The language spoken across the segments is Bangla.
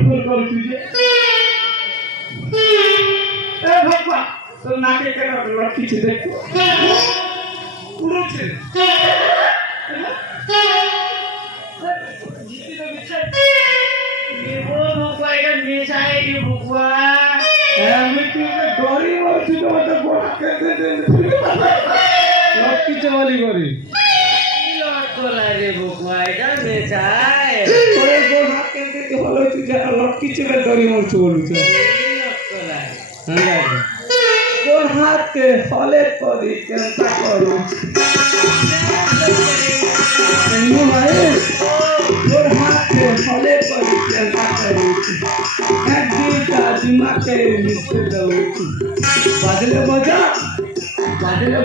ফুল করছি যে এ ভগবান তো নাকে কেন লটকিছে দেখো উড়ছে আমি কি গরি বলছি তোমাকে গোড়া কেটে দেবে লটকিছে বলি গরি তোরে গোড়া কেটে হলো তুই যারা লটকিছে বে গরি বলছি বলছে তোর হাতে ফলে করি কেনটা করো এমনি ভাই তোর হাতে ফলে করি কেনটা করো একদিন দিমাকে মিশতে দাও বাজলে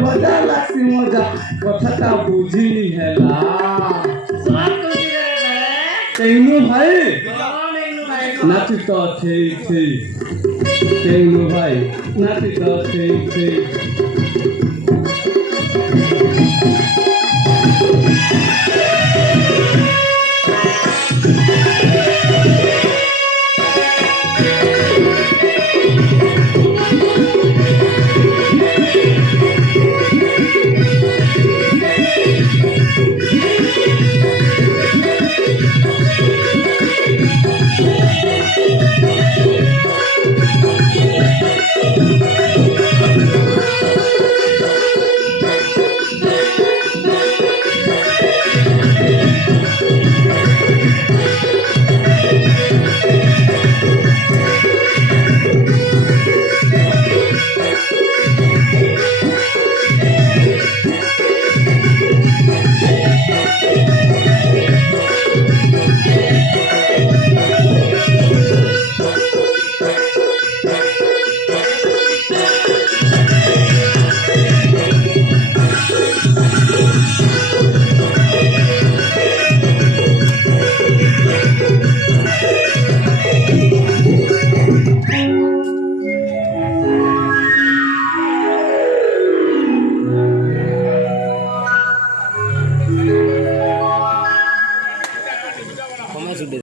মজা লাগছি মজা কথাটা বুঝিনি হেলা তেইনু ভাই নাচি তো ঠিক তেইনু ভাই নাচি তো ঠিক